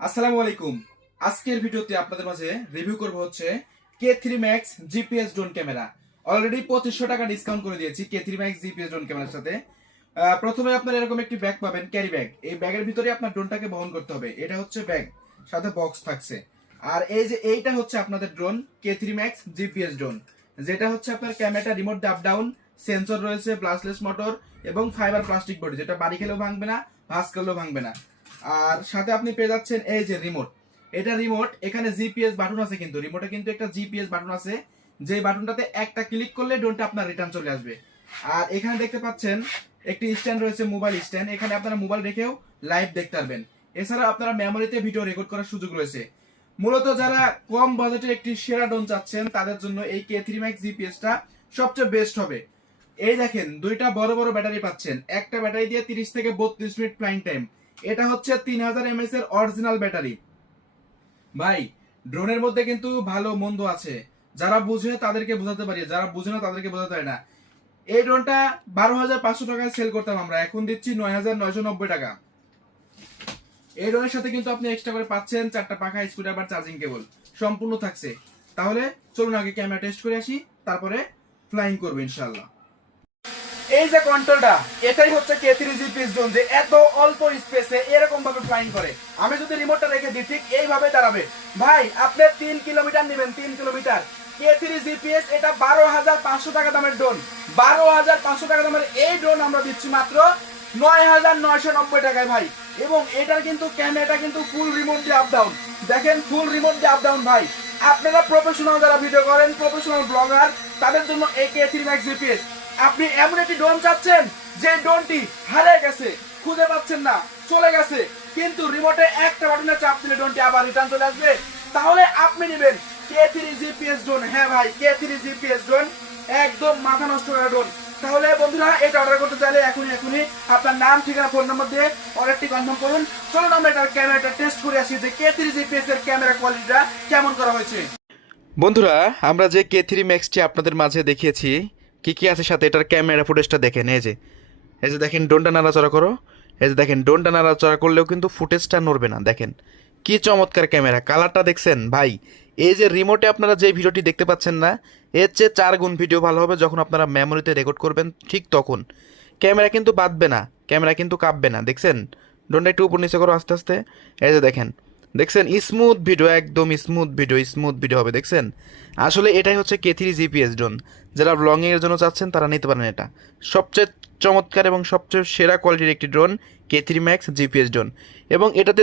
আসসালামু আলাইকুম। আজকের ভিডিওতে আপনাদের মাঝে রিভিউ করব হচ্ছে K3 Max GPS drone camera. Already 2500 টাকা ডিসকাউন্ট করে দিয়েছি K3 Max জিপিএস ড্রোন ক্যামেরার সাথে। প্রথমে আপনারা এরকম একটি ব্যাগ পাবেন, ক্যারি ব্যাগ। এই ব্যাগের ভিতরে আপনার ড্রোনটাকে বহন করতে হবে। এটা হচ্ছে ব্যাগ, সাথে বক্স থাকছে। আর এই যে এইটা হচ্ছে আপনাদের drone K3 Max GPS drone, যেটা হচ্ছে আপনার ক্যামেরাটা রিমোট আপ ডাউন, সেন্সর রয়েছে, ব্লাস্টলেস মোটর এবং ফাইবার প্লাস্টিক বডি, যেটা বাড়ি খেলেও ভাঙবে না, ভাঁজ করলেও ভাঙবে না। আর সাথে আপনি পেয়ে যাচ্ছেন এই যে রিমোট। এটা রিমোট, এখানে জিপিএস বাটন আছে, কিন্তু রিমোটে কিন্তু একটা জিপিএস বাটন আছে, যে বাটনটাতে একটা ক্লিক করলে ড্রোনটা আপনার রিটার্ন চলে আসবে। আর এখানে দেখতে পাচ্ছেন একটি স্ট্যান্ড রয়েছে, মোবাইল স্ট্যান্ড। এখানে আপনারা মোবাইল রেখেও লাইভ দেখতে পারবেন। এছাড়া আপনারা মেমোরিতে ভিডিও রেকর্ড করার সুযোগ রয়েছে। মূলত যারা কম বাজেটে একটি সেরা ড্রোন চাচ্ছেন তাদের জন্য এই K3 Max জিপিএসটা সবচেয়ে বেস্ট হবে। এই দেখেন, দুইটা বড় বড় ব্যাটারি পাচ্ছেন। একটা ব্যাটারি দিয়ে 30 থেকে 32 মিনিট ফ্লাইং টাইম। এটা হচ্ছে 3000 mAh এর অরিজিনাল ব্যাটারি। ভাই, ড্রোনের মধ্যে কিন্তু ভালো মন্দ আছে। যারা বুঝে তাদেরকে বোঝাতে পারি, যারা বুঝে না তাদেরকে বোঝাতে পারি না। এই ড্রোনটা 12,500 টাকায় সেল করতাম আমরা, এখন দিচ্ছি 9,990 টাকা। এই ড্রোনের সাথে কিন্তু আপনি এক্সট্রা করে পাচ্ছেন 4টা পাখা, স্ক্রুড্রাইভার, চার্জিং কেবল সম্পূর্ণ থাকছে। তাহলে চলুন আগে ক্যামেরা টেস্ট করে আসি, তারপরে ফ্লাইং করবো ইনশাআল্লাহ। এই যে কন্ট্রোলটা, এটাই হচ্ছে K3 জিপিএস ড্রোন, যে এত অল্প স্পেসে এরকম ভাবে ফ্লাইং করে। আমি যদি রিমোটটা রেখে দিই, ঠিক এইভাবে দাঁড়াবে। ভাই, আপনি 3 কিলোমিটার নেবেন, 3 কিলোমিটার। K3 জিপিএস, এটা 12,500 টাকা দামের ড্রোন। 12,500 টাকা দামের এই ড্রোন আমরা দিচ্ছি মাত্র 9,990 টাকায় ভাই। এবং এটার কিন্তু ক্যামেরাটা কিন্তু ফুল রিমোট দিয়ে আপ ডাউন। দেখেন, ফুল রিমোট দিয়ে আপ ডাউন ভাই। আপনারা প্রফেশনাল যারা ভিডিও করেন, প্রফেশনাল ব্লগার, তাদের জন্য এই K3 Max জিপিএস। আপনি এমন একটি ড্রোন চাচ্ছেন যে ড্রোনটি হারিয়ে গেছে, খুঁজে পাচ্ছেন না, চলে গেছে, কিন্তু রিমোটে একটা বাটনে চাপ দিলে ড্রোনটি আবার রিটার্ন চলে আসবে, তাহলে আপনি নেবেন K3 জিপিএস ড্রোন। হ্যাঁ ভাই, K3 জিপিএস ড্রোন একদম মাথা নষ্ট করা ড্রোন। তাহলে বন্ধুরা, এটা অর্ডার করতে চাইলে এখনই আপনার নাম, ঠিকানা, ফোন নাম্বার দিয়ে অর্ডারটি কনফার্ম করুন। চলুন আমরা এটার ক্যামেরাটা টেস্ট করে আসি যে K3 জিপিএস এর ক্যামেরা কোয়ালিটিটা কেমন করা হয়েছে। বন্ধুরা, আমরা যে K3 Maxটি আপনাদের মাঝে দেখিয়েছি, কি কি আছে সাথে, এটার ক্যামেরা ফুটেজটা দেখেন। এই যে দেখেন, ড্রোনটা নাড়াচড়া করো। এই যে দেখেন, ড্রোনটা নাড়াচড়া করলেও কিন্তু ফুটেজটা নড়বে না। দেখেন কি চমৎকার ক্যামেরা, কালারটা দেখছেন ভাই। এই যে রিমোটে আপনারা যে ভিডিওটি দেখতে পাচ্ছেন না, এর চেয়ে 4 গুণ ভিডিও ভালো হবে যখন আপনারা মেমোরিতে রেকর্ড করবেন। ঠিক তখন ক্যামেরা কিন্তু বাঁধবে না, ক্যামেরা কিন্তু কাঁপবে না। দেখছেন, ড্রোনটা একটু উপর নিচে করো আস্তে আস্তে। এই যে দেখেন, দেখছেন স্মুথ ভিডিও, একদম স্মুথ ভিডিও হবে। দেখছেন, আসলে এটাই হচ্ছে K3 জিপিএস ড্রোন। যারা ব্লগিং এর জন্য চাচ্ছেন তারা নিতে পারেন। এটা সবচেয়ে চমৎকার এবং সবচেয়ে সেরা কোয়ালিটির একটি drone, K3 Max GPS drone. এবং এটাতে